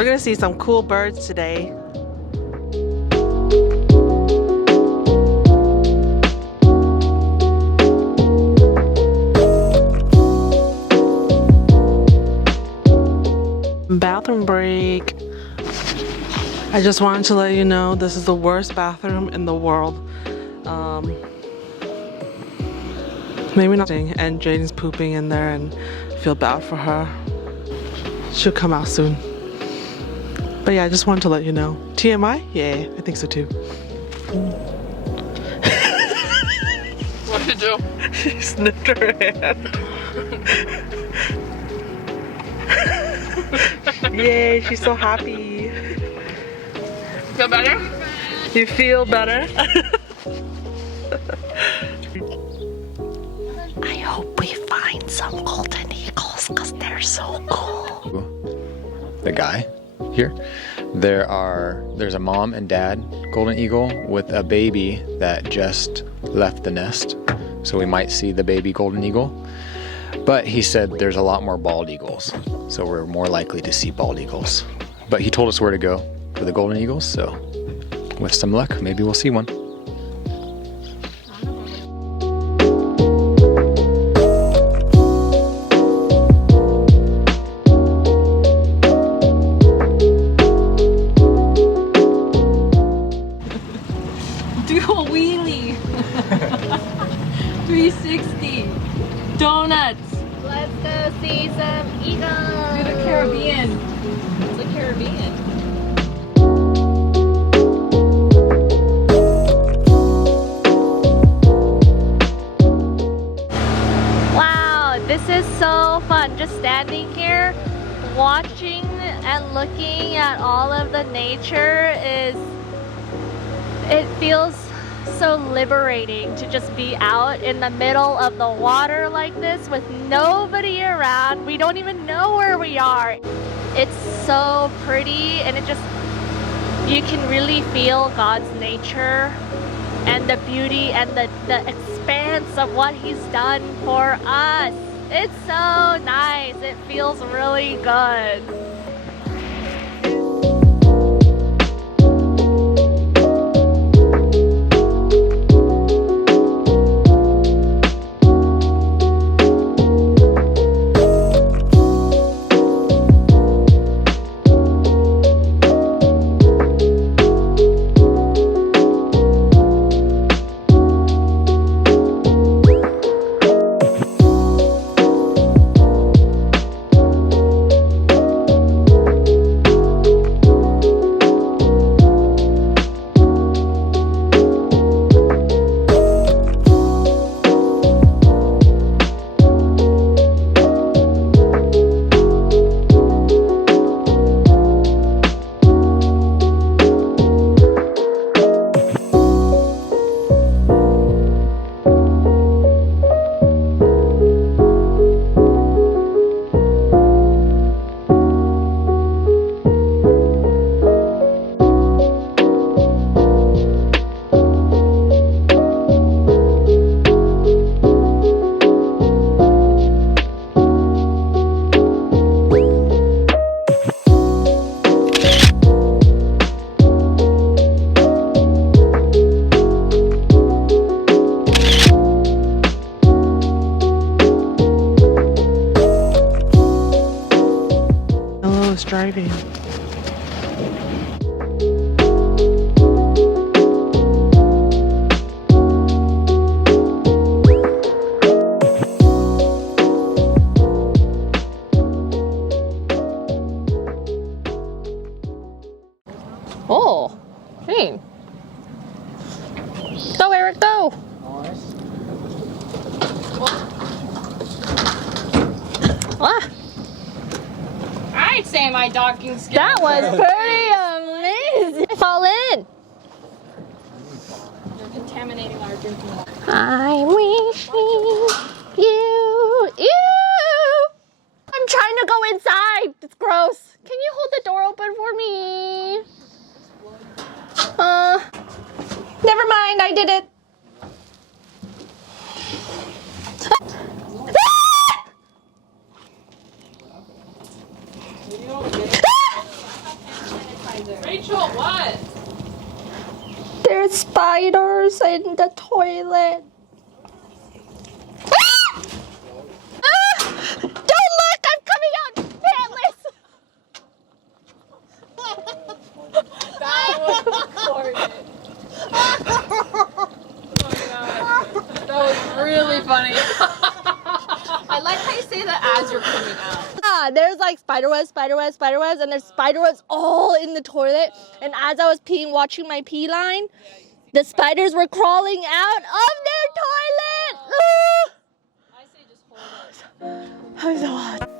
We're gonna see some cool birds today. Bathroom break. I just wanted to let you know this is the worst bathroom in the world. Maybe not. And Jaden's pooping in there and I feel bad for her. She'll come out soon. But yeah, I just wanted to let you know. TMI? Yeah, I think so too. What did you do? She sniffed her hand. Yay, she's so happy. Feel better? You feel better? I hope we find some golden eagles because they're so cool. The guy here, there's a mom and dad golden eagle with a baby that just left the nest, so we might see the baby golden eagle, but he said there's a lot more bald eagles, so we're more likely to see bald eagles. But he told us where to go for the golden eagles, so with some luck maybe we'll see one. Do a wheelie. 360. Donuts. Let's go see some eagles. To the Caribbean. It's the Caribbean. Wow, this is so fun. Just standing here, watching and looking at all of the nature it feels so liberating to just be out in the middle of the water like this with nobody around. We don't even know where we are. It's so pretty and you can really feel God's nature and the beauty and the expanse of what He's done for us. It's so nice. It feels really good. Driving. Oh, hey. Go, Eric, go. Ah. I'd say my docking skills. That was pretty amazing. Fall in. You're contaminating our drinking water. I'm wishing you. I'm trying to go inside. It's gross. Can you hold the door open for me? Never mind. I did it. Show what? There's spiders in the toilet. Ah! Ah! Don't look! I'm coming out pantless! That was recorded. That was really funny. I like how you say that as you're coming out. There's like spiderwebs, and there's spiderwebs all in the toilet. And as I was peeing, watching my pee line, the spiders were crawling out of their toilet. I say just hold it. I'm so hot.